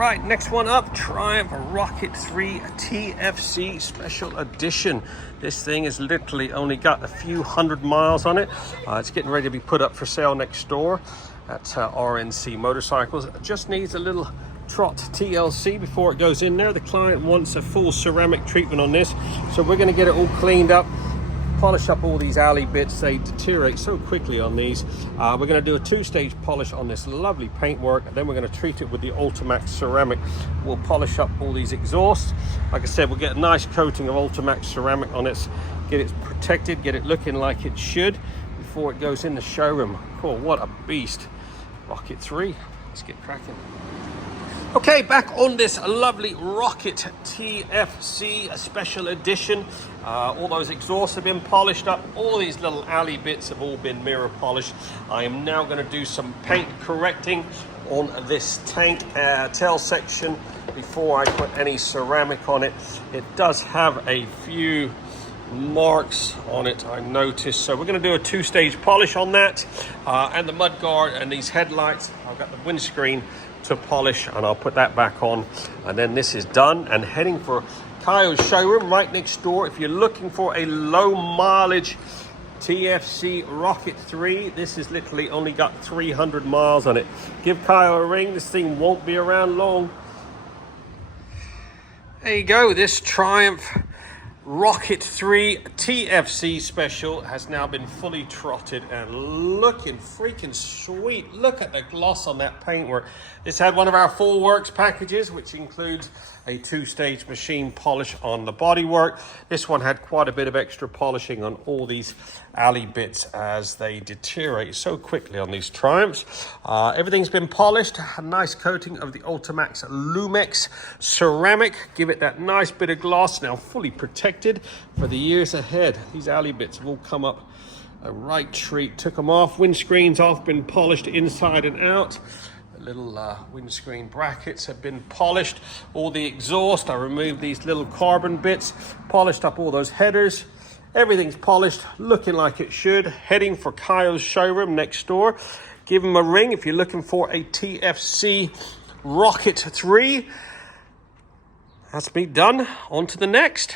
right, next one up, Triumph Rocket 3 TFC Special Edition. This thing has literally only got a few hundred miles on it. It's getting ready to be put up for sale next door at RNC Motorcycles. It just needs a little trot TLC before it goes in there. The client wants a full ceramic treatment on this, so we're going to get it all cleaned up, polish up all these alley bits. They deteriorate so quickly on these. We're going to do a two-stage polish on this lovely paintwork, and then we're going to treat it with the Ultimaxx ceramic. We'll polish up all these exhausts. Like I said, we'll get a nice coating of Ultimaxx ceramic on it, get it protected, get it looking like it should before it goes in the showroom. Cool, what a beast. Rocket 3, let's get cracking. Okay, back on this lovely Rocket TFC Special Edition. All those exhausts have been polished up. All these little alley bits have all been mirror polished. I am now going to do some paint correcting on this tank tail section before I put any ceramic on it. It does have a few marks on it, I noticed, so we're going to do a two-stage polish on that, and the mud guard and these headlights. I've got the windscreen to polish, and I'll put that back on, and then this is done and heading for Kyle's showroom right next door. If you're looking for a low mileage TFC Rocket 3, this has literally only got 300 miles on it. Give Kyle a ring, this thing won't be around long. There you go, this Triumph Rocket 3 TFC Special has now been fully trotted and looking freaking sweet. Look at the gloss on that paintwork. This had one of our full works packages, which includes a two-stage machine polish on the bodywork. This one had quite a bit of extra polishing on all these alley bits as they deteriorate so quickly on these Triumphs. Everything's been polished, a nice coating of the Ultimaxx Lumex ceramic. Give it that nice bit of gloss, now fully protected for the years ahead. These alley bits have all come up a right treat. Took them off, windscreens off, been polished inside and out. Little windscreen brackets have been polished. All the exhaust, I removed these little carbon bits, polished up all those headers. Everything's polished, looking like it should. Heading for Kyle's showroom next door. Give him a ring if you're looking for a TFC Rocket 3. That's me done. On to the next.